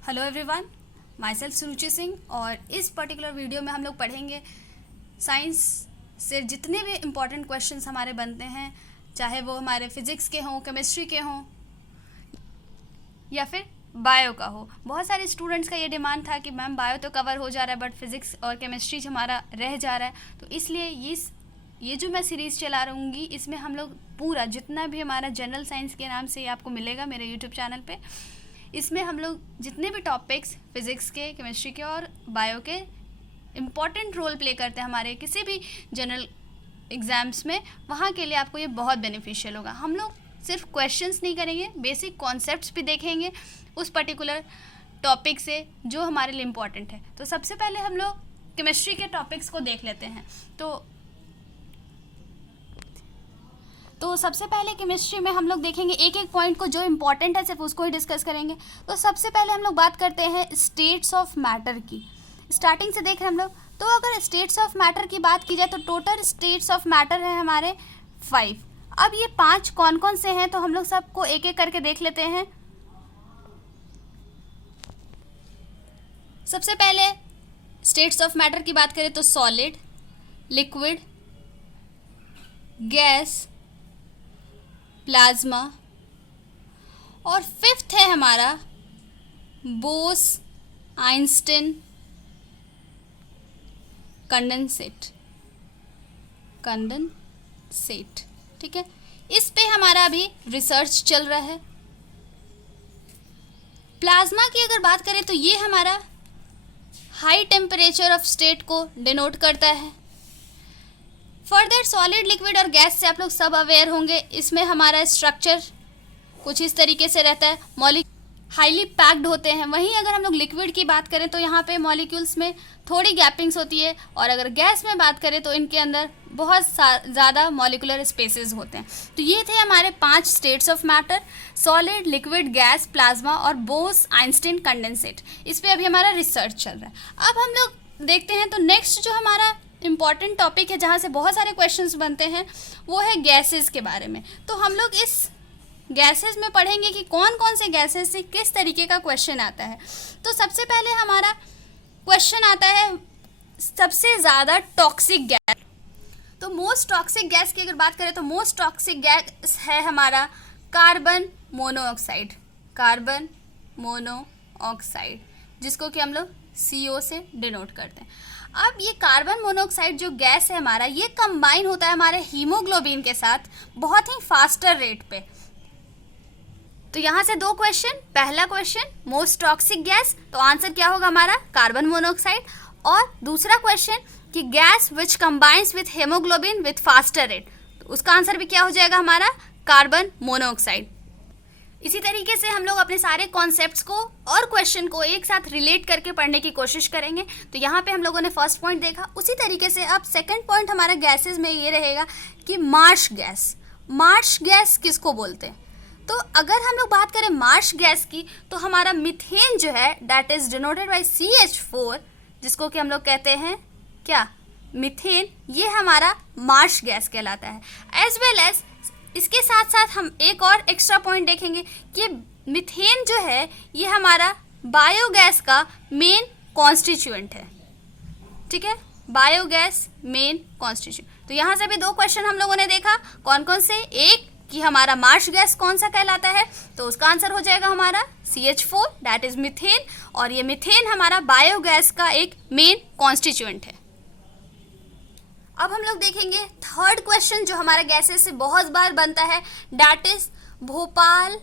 Hello everyone, my self सुरुचि सिंह। और इस particular video में हम लोग पढ़ेंगे साइंस से जितने भी इम्पॉर्टेंट क्वेश्चंस हमारे बनते हैं, चाहे वो हमारे फिजिक्स के हों, केमिस्ट्री के हों या फिर बायो का हो। बहुत सारे स्टूडेंट्स का ये डिमांड था कि मैम बायो तो कवर हो जा रहा है बट फिज़िक्स और केमिस्ट्री हमारा रह जा रहा है। तो इसलिए ये जो मैं सीरीज़ चला रहूँगी, इसमें हम लोग पूरा जितना भी हमारा जनरल साइंस के नाम से आपको मिलेगा मेरे यूट्यूब चैनल पे, इसमें हम लोग जितने भी टॉपिक्स फिज़िक्स के, केमिस्ट्री के और बायो के इम्पॉर्टेंट रोल प्ले करते हैं हमारे किसी भी जनरल एग्ज़ाम्स में, वहाँ के लिए आपको ये बहुत बेनिफिशियल होगा। हम लोग सिर्फ क्वेश्चंस नहीं करेंगे, बेसिक कॉन्सेप्ट्स भी देखेंगे उस पर्टिकुलर टॉपिक से जो हमारे लिए इम्पॉर्टेंट है। तो सबसे पहले हम लोग केमिस्ट्री के टॉपिक्स को देख लेते हैं। तो सबसे पहले केमिस्ट्री में हम लोग देखेंगे एक एक पॉइंट को, जो इम्पॉर्टेंट है सिर्फ उसको ही डिस्कस करेंगे। तो सबसे पहले हम लोग बात करते हैं स्टेट्स ऑफ मैटर की। स्टार्टिंग से देख रहे हैं हम लोग। तो अगर स्टेट्स ऑफ मैटर की बात की जाए तो टोटल स्टेट्स ऑफ मैटर है हमारे 5। अब ये 5 कौन कौन से हैं, तो हम लोग सबको एक एक करके देख लेते हैं। सबसे पहले स्टेट्स ऑफ मैटर की बात करें तो सॉलिड, लिक्विड, गैस, प्लाज्मा, और फिफ्थ है हमारा बोस आइंस्टीन कंडेंसेट। ठीक है, इस पे हमारा अभी रिसर्च चल रहा है। प्लाज्मा की अगर बात करें तो ये हमारा हाई टेम्परेचर ऑफ स्टेट को डिनोट करता है। फर्दर सॉलिड, लिक्विड और गैस से आप लोग सब अवेयर होंगे। इसमें हमारा स्ट्रक्चर कुछ इस तरीके से रहता है, मॉलिक्यूल हाईली पैक्ड होते हैं। वहीं अगर हम लोग लिक्विड की बात करें तो यहाँ पे मॉलिक्यूल्स में थोड़ी गैपिंग्स होती है, और अगर गैस में बात करें तो इनके अंदर बहुत ज़्यादा मॉलिकुलर स्पेसेस होते हैं। तो ये थे हमारे 5 states of matter: solid, liquid, gas, plasma और बोस आइंस्टीन कंडेंसेट। इस पर अभी हमारा रिसर्च चल रहा है। अब हम लोग देखते हैं तो नेक्स्ट जो हमारा इम्पॉर्टेंट टॉपिक है, जहाँ से बहुत सारे क्वेश्चंस बनते हैं, वो है गैसेस के बारे में। तो हम लोग इस गैसेस में पढ़ेंगे कि कौन कौन से गैसेस से किस तरीके का क्वेश्चन आता है। तो सबसे पहले हमारा क्वेश्चन आता है सबसे ज़्यादा टॉक्सिक गैस। तो मोस्ट टॉक्सिक गैस की अगर बात करें तो मोस्ट टॉक्सिक गैस है हमारा कार्बन मोनोऑक्साइड। कार्बन मोनोऑक्साइड, जिसको कि हम लोग CO से डिनोट करते हैं। अब ये कार्बन मोनोऑक्साइड जो गैस है हमारा, ये कंबाइन होता है हमारे हीमोग्लोबिन के साथ बहुत ही फास्टर रेट पे। तो यहाँ से 2 क्वेश्चन। पहला क्वेश्चन मोस्ट टॉक्सिक गैस, तो आंसर क्या होगा हमारा कार्बन मोनोऑक्साइड। और दूसरा क्वेश्चन कि gas which combines with haemoglobin with faster rate, तो उसका आंसर भी क्या हो जाएगा हमारा कार्बन मोनोऑक्साइड। इसी तरीके से हम लोग अपने सारे कॉन्सेप्ट्स को और क्वेश्चन को एक साथ रिलेट करके पढ़ने की कोशिश करेंगे। तो यहाँ पे हम लोगों ने फर्स्ट पॉइंट देखा, उसी तरीके से अब सेकंड पॉइंट हमारा गैसेस में ये रहेगा कि मार्श गैस। मार्श गैस किसको बोलते हैं? तो अगर हम लोग बात करें मार्श गैस की, तो हमारा मीथेन जो है that is denoted by CH4, जिसको कि हम लोग कहते हैं क्या, मीथेन, ये हमारा मार्श गैस कहलाता है। एज वेल एज इसके साथ साथ हम एक और एक्स्ट्रा पॉइंट देखेंगे कि मीथेन जो है ये हमारा बायोगैस का मेन कॉन्स्टिट्यूएंट है। ठीक है, बायोगैस मेन कॉन्स्टिट्यूएंट। तो यहाँ से भी 2 क्वेश्चन हम लोगों ने देखा, कौन कौन से, एक कि हमारा मार्श गैस कौन सा कहलाता है, तो उसका आंसर हो जाएगा हमारा CH4 दैट इज मीथेन, और ये मीथेन हमारा बायोगैस का एक मेन कॉन्स्टिट्यूएंट है। अब हम लोग देखेंगे थर्ड क्वेश्चन जो हमारा गैसेस से बहुत बार बनता है, that is Bhopal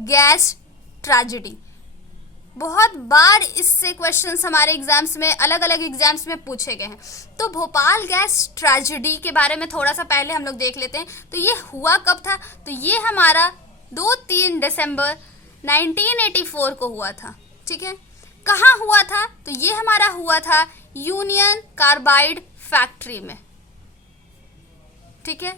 gas tragedy. बहुत बार इससे क्वेश्चंस हमारे एग्जाम्स में, अलग अलग एग्जाम्स में पूछे गए हैं। तो भोपाल गैस ट्रेजेडी के बारे में थोड़ा सा पहले हम लोग देख लेते हैं। तो ये हुआ कब था? तो ये हमारा 2-3 दिसंबर 1984 को हुआ था। ठीक है, कहाँ हुआ था? तो ये हमारा हुआ था यूनियन कार्बाइड फैक्ट्री में। ठीक है,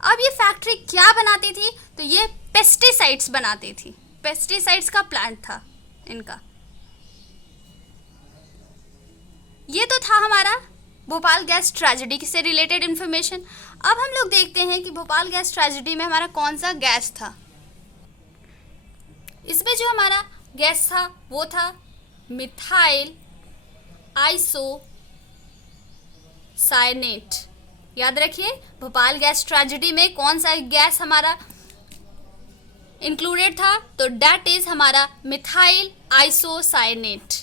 अब ये फैक्ट्री क्या बनाती थी? तो ये पेस्टिसाइड्स बनाती थी। पेस्टिसाइड्स का प्लांट था इनका। ये तो था हमारा भोपाल गैस ट्रेजेडी से रिलेटेड इन्फॉर्मेशन। अब हम लोग देखते हैं कि भोपाल गैस ट्रेजेडी में हमारा कौन सा गैस था। इसमें जो हमारा गैस था वो था मिथाइल आइसोसाइनेट। याद रखिए, भोपाल गैस ट्रेजेडी में कौन सा गैस हमारा इंक्लूडेड था, तो डेट इज हमारा मिथाइल आइसोसाइनेट।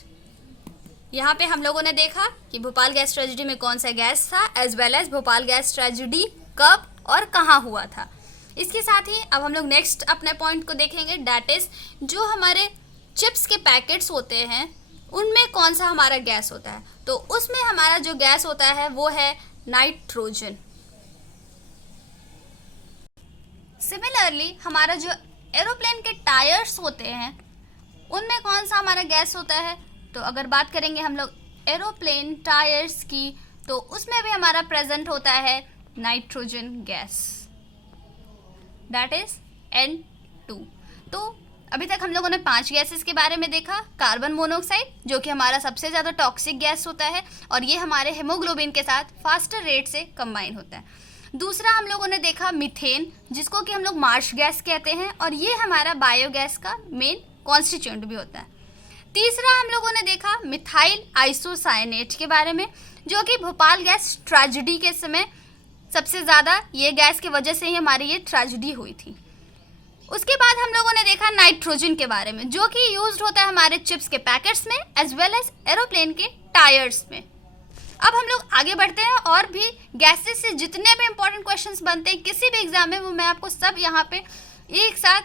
यहाँ पे हम लोगों ने देखा कि भोपाल गैस ट्रेजेडी में कौन सा गैस था, as well as Bhopal gas tragedy कब और कहाँ हुआ था। इसके साथ ही अब हम लोग नेक्स्ट अपने पॉइंट को देखेंगे, डेट इज जो हमारे चिप्स के पैकेट्स होते हैं उनमें कौन सा हमारा गैस होता है। तो उसमें हमारा जो गैस होता है वो है नाइट्रोजन। सिमिलरली हमारा जो एरोप्लेन के टायर्स होते हैं उनमें कौन सा हमारा गैस होता है, तो अगर बात करेंगे हम लोग एरोप्लेन टायर्स की, तो उसमें भी हमारा प्रेजेंट होता है nitrogen gas, that is N2। तो अभी तक हम लोगों ने 5 गैसेस के बारे में देखा। कार्बन मोनोऑक्साइड जो कि हमारा सबसे ज़्यादा टॉक्सिक गैस होता है और ये हमारे हेमोग्लोबिन के साथ फास्टर रेट से कंबाइन होता है। दूसरा हम लोगों ने देखा मीथेन, जिसको कि हम लोग मार्श गैस कहते हैं और ये हमारा बायोगैस का मेन कॉन्स्टिट्यूएंट भी होता है। तीसरा हम लोगों ने देखा मिथाइल आइसोसाइनेट के बारे में, जो कि भोपाल गैस ट्रेजेडी के समय सबसे ज़्यादा ये गैस की वजह से ही हमारी ये ट्रेजेडी हुई थी। उसके बाद हम लोगों ने देखा नाइट्रोजन के बारे में, जो कि यूज्ड होता है हमारे चिप्स के पैकेट्स में एज वेल एज एरोप्लेन के टायर्स में। अब हम लोग आगे बढ़ते हैं और भी गैसेस से जितने भी इंपॉर्टेंट क्वेश्चंस बनते हैं किसी भी एग्जाम में, वो मैं आपको सब यहाँ पे एक साथ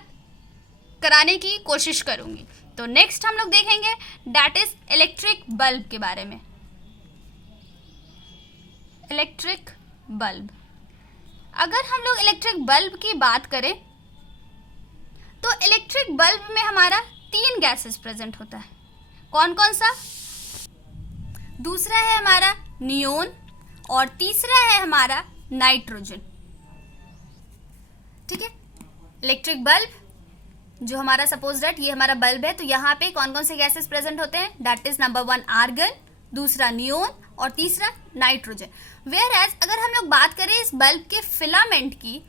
कराने की कोशिश करूँगी। तो नेक्स्ट हम लोग देखेंगे दैट इज इलेक्ट्रिक बल्ब के बारे में। इलेक्ट्रिक बल्ब, अगर हम लोग इलेक्ट्रिक बल्ब की बात करें तो इलेक्ट्रिक बल्ब में हमारा 3 गैसेस प्रेजेंट होता है। कौन कौन सा? दूसरा है हमारा नियोन और तीसरा है हमारा नाइट्रोजन। ठीक है, इलेक्ट्रिक बल्ब जो हमारा सपोज दैट ये हमारा बल्ब है, तो यहाँ पे कौन कौन से गैसेस प्रेजेंट होते हैं, दैट इज नंबर 1 आर्गन, दूसरा नियोन और तीसरा नाइट्रोजन। वेयर एज अगर हम लोग बात करें इस बल्ब के फिलामेंट की,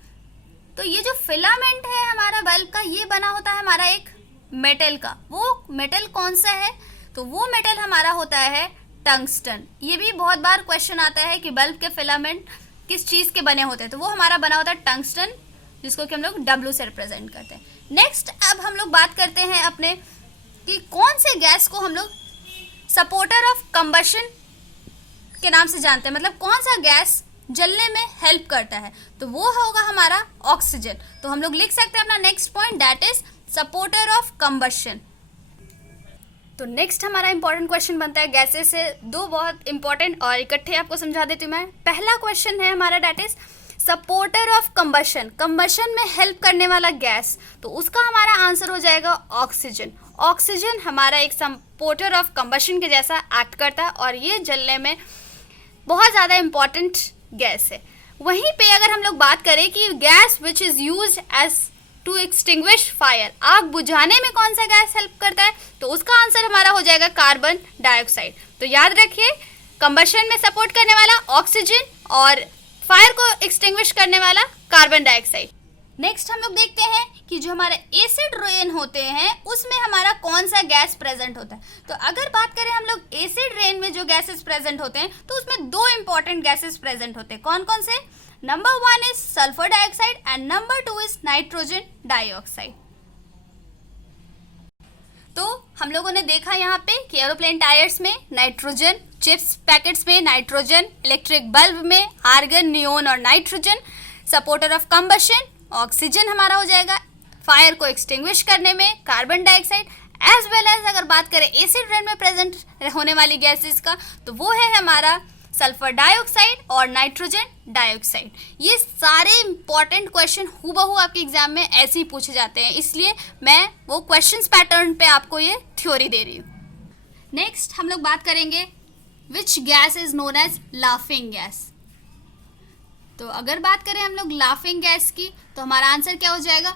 तो ये जो फिलामेंट है हमारा बल्ब का, ये बना होता है हमारा एक मेटल का। वो मेटल कौन सा है, तो वो मेटल हमारा होता है टंगस्टन। ये भी बहुत बार क्वेश्चन आता है कि बल्ब के फिलामेंट किस चीज़ के बने होते हैं, तो वो हमारा बना होता है टंगस्टन, जिसको कि हम लोग W से रिप्रेजेंट करते हैं। नेक्स्ट अब हम लोग बात करते हैं अपने कि कौन से गैस को हम लोग सपोर्टर ऑफ कंबशन के नाम से जानते हैं, मतलब कौन सा गैस जलने में हेल्प करता है, तो वो होगा हमारा ऑक्सीजन। तो हम लोग लिख सकते हैं अपना next point, that is supporter of combustion. तो नेक्स्ट हमारा इंपॉर्टेंट क्वेश्चन बनता है गैसेस से 2 बहुत इंपॉर्टेंट, और इकट्ठे आपको समझा देती हूँ मैं। पहला क्वेश्चन है हमारा that is supporter of combustion, combustion में हेल्प करने वाला गैस, तो उसका हमारा आंसर हो जाएगा ऑक्सीजन। ऑक्सीजन हमारा एक सपोर्टर ऑफ कंबशन के जैसा एक्ट करता है और ये जलने में बहुत ज़्यादा इंपॉर्टेंट गैस है। वहीं पे अगर हम लोग बात करें कि gas which is used as to extinguish fire, आग बुझाने में कौन सा गैस हेल्प करता है, तो उसका आंसर हमारा हो जाएगा कार्बन डाइऑक्साइड। तो याद रखिए, कंबशन में सपोर्ट करने वाला ऑक्सीजन और फायर को एक्सटिंग्विश करने वाला कार्बन डाइऑक्साइड। नेक्स्ट हम लोग देखते हैं कि जो हमारे एसिड रेन होते हैं उसमें हमारा कौन सा गैस प्रेजेंट होता है। तो अगर बात करें हम लोग एसिड रेन में जो गैसेस प्रेजेंट होते हैं, तो उसमें 2 इंपॉर्टेंट गैसेस प्रेजेंट होते हैं। कौन कौन से? Number 1 is sulphur dioxide and number 2 is nitrogen dioxide. तो हम लोगों ने देखा यहाँ पे कि एरोप्लेन टायर्स में नाइट्रोजन, चिप्स पैकेट्स में नाइट्रोजन, इलेक्ट्रिक बल्ब में आर्गन, नियोन और nitrogen, supporter of combustion oxygen हमारा हो जाएगा, फायर को एक्सटिंग्विश करने में carbon dioxide, as well as अगर बात करें एसिड रेन में प्रेजेंट होने वाली गैसेस का, तो वो है हमारा सल्फर डाइऑक्साइड और नाइट्रोजन डाइऑक्साइड। ये सारे इंपॉर्टेंट क्वेश्चन हूबहू आपके एग्जाम में ऐसे ही पूछे जाते हैं, इसलिए मैं वो क्वेश्चंस पैटर्न पे आपको ये थ्योरी दे रही हूँ। नेक्स्ट हम लोग बात करेंगे which gas is known as laughing gas. तो अगर बात करें हम लोग लाफिंग गैस की, तो हमारा आंसर क्या हो जाएगा?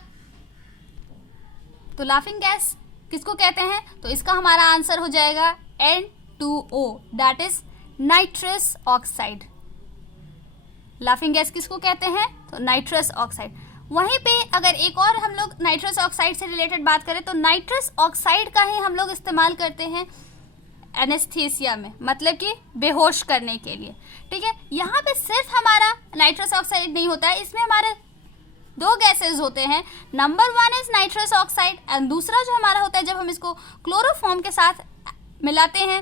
तो लाफिंग गैस किसको कहते हैं, तो इसका हमारा आंसर हो जाएगा N2O, that is nitrous oxide. Laughing gas किसको कहते हैं, तो नाइट्रस ऑक्साइड। वहीं पे अगर एक और हम लोग नाइट्रस ऑक्साइड से रिलेटेड बात करें तो नाइट्रस ऑक्साइड का ही हम लोग इस्तेमाल करते हैं एनेस्थीसिया में, मतलब कि बेहोश करने के लिए। ठीक है, यहाँ पे सिर्फ हमारा नाइट्रस ऑक्साइड नहीं होता है, इसमें हमारे दो गैसेस होते हैं। Number 1 is nitrous oxide and दूसरा जो हमारा होता है जब हम इसको क्लोरोफॉर्म के साथ मिलाते हैं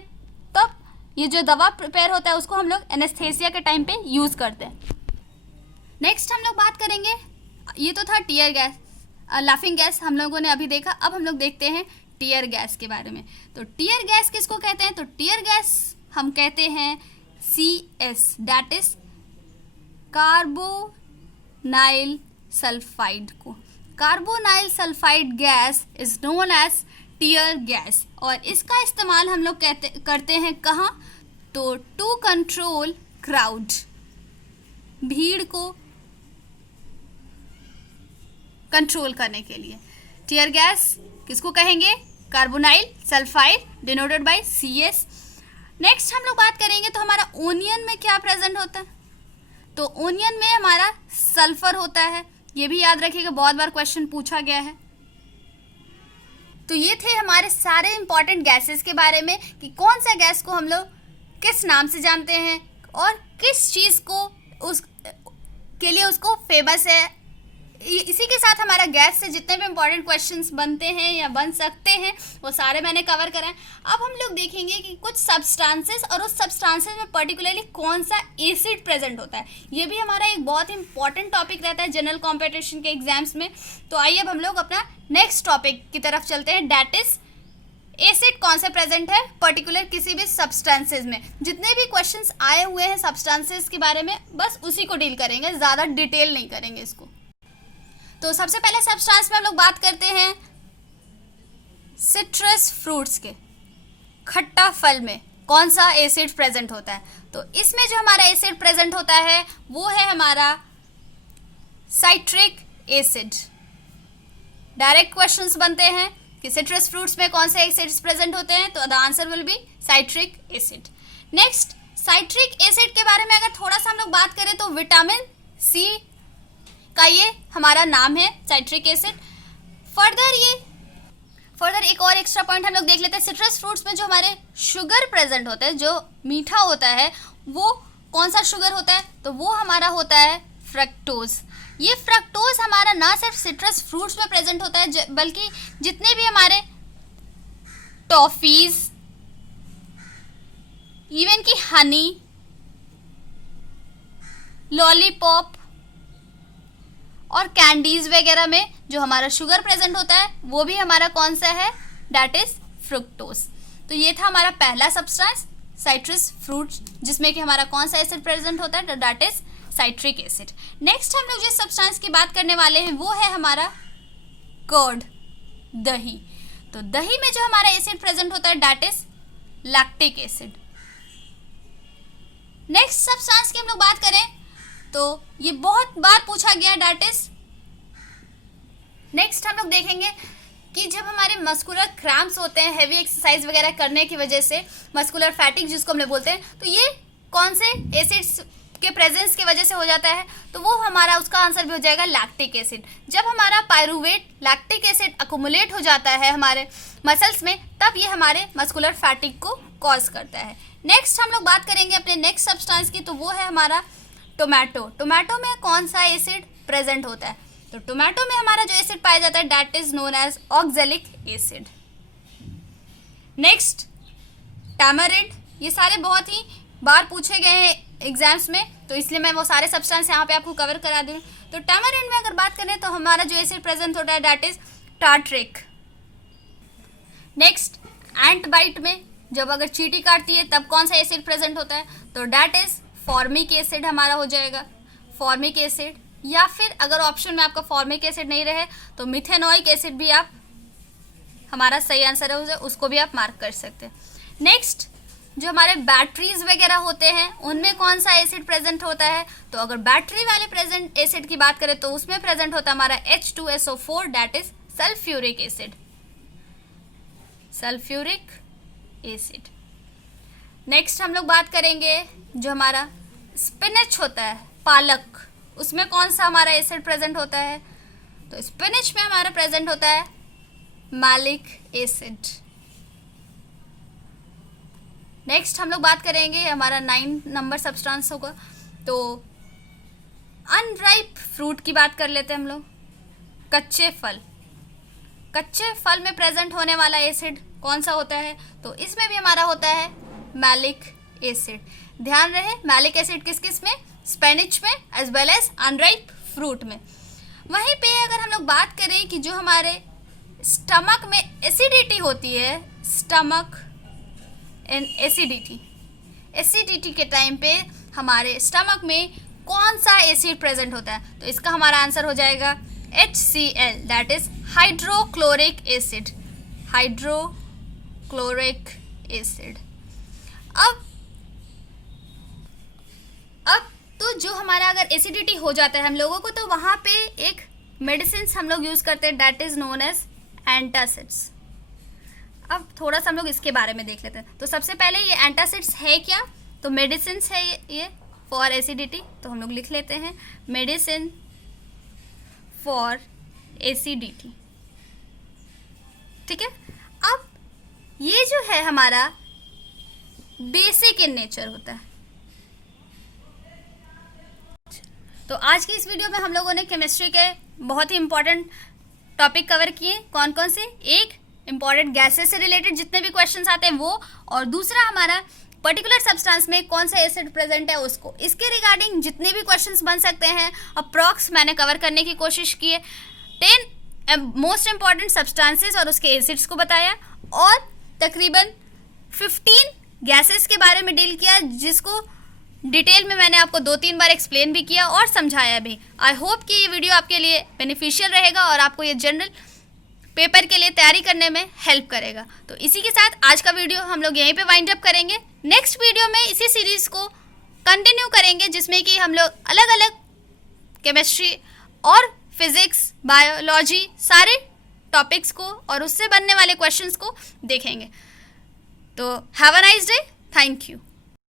तब ये जो दवा प्रिपेयर होता है उसको हम लोग एनेस्थीसिया के टाइम पे यूज़ करते हैं। नेक्स्ट हम लोग बात करेंगे, ये तो था टीयर गैस, लाफिंग गैस हम लोगों ने अभी देखा। अब हम लोग देखते हैं टीयर गैस के बारे में। तो टीयर गैस किसको कहते हैं? तो टीयर गैस हम कहते हैं CS, that is carbonyl sulphide को। Carbonyl sulphide gas is known as tear gas और इसका इस्तेमाल हम लोग करते हैं कहाँ? तो टू कंट्रोल क्राउड, भीड़ को कंट्रोल करने के लिए। टीयर गैस किसको कहेंगे? Carbonyl sulphide denoted by CS। Next हम लोग बात करेंगे तो हमारा ओनियन में क्या प्रेजेंट होता है? तो ओनियन में हमारा सल्फर होता है, ये भी याद रखिएगा, बहुत बार क्वेश्चन पूछा गया है। तो ये थे हमारे सारे इंपॉर्टेंट गैसेस के बारे में कि कौन सा गैस को हम लोग किस नाम से जानते हैं और किस चीज़ को उस के लिए उसको फेमस है। इसी के साथ हमारा गैस से जितने भी इंपॉर्टेंट क्वेश्चंस बनते हैं या बन सकते हैं वो सारे मैंने कवर करा है। अब हम लोग देखेंगे कि कुछ सब्सटेंसेस और उस सब्सटेंसेस में पर्टिकुलरली कौन सा एसिड प्रेजेंट होता है। ये भी हमारा एक बहुत इंपॉर्टेंट टॉपिक रहता है जनरल कॉम्पिटिशन के एग्जाम्स में। तो आइए अब हम लोग अपना नेक्स्ट टॉपिक की तरफ चलते हैं, डैट इज एसिड कौन से प्रेजेंट है पर्टिकुलर किसी भी सब्सटेंसेस में। जितने भी क्वेश्चंस आए हुए हैं सब्सटेंसेस के बारे में बस उसी को डील करेंगे, ज़्यादा डिटेल नहीं करेंगे इसको। तो सबसे पहले सब्सटेंस में हम लोग बात करते हैं सिट्रस फ्रूट्स के। खट्टा फल में कौन सा एसिड प्रेजेंट होता है? तो इसमें जो हमारा एसिड प्रेजेंट होता है वो है हमारा साइट्रिक एसिड। डायरेक्ट क्वेश्चंस बनते हैं कि सिट्रस फ्रूट्स में कौन से एसिड्स प्रेजेंट होते हैं, तो the answer will be citric acid. Next, citric acid के बारे में अगर थोड़ा सा हम लोग बात करें तो विटामिन C का ये हमारा नाम है साइट्रिक एसिड। फर्दर एक और एक्स्ट्रा पॉइंट हम लोग देख लेते हैं। सिट्रस फ्रूट्स में जो हमारे शुगर प्रेजेंट होता है, जो मीठा होता है, वो कौन सा शुगर होता है? तो वो हमारा होता है फ्रक्टोज। ये फ्रक्टोज हमारा ना सिर्फ सिट्रस फ्रूट्स में प्रेजेंट होता है बल्कि जितने भी हमारे टॉफीज, इवन की हनी, लॉलीपॉप और कैंडीज वगैरह में जो हमारा शुगर प्रेजेंट होता है वो भी हमारा कौन सा है? That is fructose. तो ये था हमारा पहला सब्सटेंस साइट्रस फ्रूट्स, जिसमें कि हमारा कौन सा एसिड प्रेजेंट होता है? That is citric acid. Next हम लोग जिस सब्सटेंस की बात करने वाले हैं वो है हमारा कर्ड, दही। तो दही में जो हमारा एसिड प्रेजेंट होता है that is lactic acid. Next substance की हम लोग बात करें तो ये बहुत बार पूछा गया, दैट इज नेक्स्ट हम लोग देखेंगे कि जब हमारे मस्कुलर क्रैम्प्स होते हैं हैवी एक्सरसाइज वगैरह करने की वजह से, मस्कुलर फैटिग जिसको हम लोग बोलते हैं, तो ये कौन से एसिड्स के प्रेजेंस की वजह से हो जाता है? तो वो हमारा उसका आंसर भी हो जाएगा लैक्टिक एसिड। जब हमारा पायरुवेट लैक्टिक एसिड अकुमुलेट हो जाता है हमारे मसल्स में तब ये हमारे मस्कुलर फैटिग को कॉज करता है। नेक्स्ट हम लोग बात करेंगे अपने नेक्स्ट सब्सटेंस की, तो वो है हमारा टोमेटो। टोमेटो में कौन सा एसिड प्रेजेंट होता है? तो टोमेटो में हमारा जो एसिड पाया जाता है that is known as oxalic acid. Next, tamarind. ये सारे बहुत ही बार पूछे गए हैं एग्जाम्स में, तो इसलिए मैं वो सारे सब्सटेंस यहाँ पे आपको कवर करा दूँ। तो टैमरिंड में अगर बात करें तो हमारा जो एसिड प्रेजेंट होता है that is tartaric. Next, ant bite में जब अगर चींटी काटती है तब कौन सा एसिड प्रेजेंट होता है? तो दैट इज फॉर्मिक एसिड हमारा हो जाएगा, फॉर्मिक एसिड। या फिर अगर ऑप्शन में आपका फॉर्मिक एसिड नहीं रहे तो मिथेनोइक एसिड भी आप हमारा सही आंसर है, उसको भी आप मार्क कर सकते हैं। नेक्स्ट, जो हमारे बैटरीज वगैरह होते हैं उनमें कौन सा एसिड प्रेजेंट होता है? तो अगर बैटरी वाले प्रेजेंट एसिड की बात करें तो उसमें प्रेजेंट होता है हमारा H2SO4 that is sulphuric acid, sulphuric acid. Next हम लोग बात करेंगे जो हमारा स्पिनच होता है, पालक, उसमें कौन सा हमारा एसिड प्रेजेंट होता है? तो स्पिनिच में हमारा प्रेजेंट होता है मैलिक एसिड। नेक्स्ट हम लोग बात करेंगे, हमारा 9 नंबर सब्सटेंस होगा, तो अनराइप फ्रूट की बात कर लेते हैं हम लोग। कच्चे फल में प्रेजेंट होने वाला एसिड कौन सा होता है, तो इसमें भी हमारा होता है मैलिक एसिड। ध्यान रहे मैलिक एसिड किस किस में, स्पेनिच में as well as unripe fruit में। वहीं पे अगर हम लोग बात करें कि जो हमारे स्टमक में एसिडिटी होती है, स्टमक एंड एसिडिटी के टाइम पे हमारे स्टमक में कौन सा एसिड प्रेजेंट होता है, तो इसका हमारा आंसर हो जाएगा HCl, that is hydrochloric acid. Hydrochloric acid. अब तो जो हमारा अगर एसिडिटी हो जाता है हम लोगों को, तो वहाँ पे एक मेडिसिन हम लोग यूज़ करते हैं, that is known as antacids. अब थोड़ा सा हम लोग इसके बारे में देख लेते हैं। तो सबसे पहले ये एंटासिड्स है क्या, तो मेडिसिन है ये फॉर एसिडिटी, तो हम लोग लिख लेते हैं मेडिसिन फॉर एसिडिटी। ठीक है। अब ये जो है हमारा बेसिक इन नेचर होता है। तो आज की इस वीडियो में हम लोगों ने केमिस्ट्री के बहुत ही इंपॉर्टेंट टॉपिक कवर किए। कौन कौन से, एक इंपॉर्टेंट गैसेस से रिलेटेड जितने भी क्वेश्चंस आते हैं वो, और दूसरा हमारा पर्टिकुलर सब्सटेंस में कौन सा एसिड प्रेजेंट है उसको, इसके रिगार्डिंग जितने भी क्वेश्चंस बन सकते हैं अप्रॉक्स मैंने कवर करने की कोशिश की है। 10 मोस्ट इंपॉर्टेंट सब्सटेंसेस और उसके एसिड्स को बताया, और तकरीबन 15 गैसेस के बारे में डील किया, जिसको डिटेल में मैंने आपको 2-3 बार एक्सप्लेन भी किया और समझाया भी। आई होप कि ये वीडियो आपके लिए बेनिफिशियल रहेगा और आपको ये जनरल पेपर के लिए तैयारी करने में हेल्प करेगा। तो इसी के साथ आज का वीडियो हम लोग यहीं पे वाइंड अप करेंगे। नेक्स्ट वीडियो में इसी सीरीज़ को कंटिन्यू करेंगे, जिसमें कि हम लोग अलग अलग केमिस्ट्री और फिज़िक्स, बायोलॉजी सारे टॉपिक्स को और उससे बनने वाले क्वेश्चंस को देखेंगे। तो have a nice day, thank you.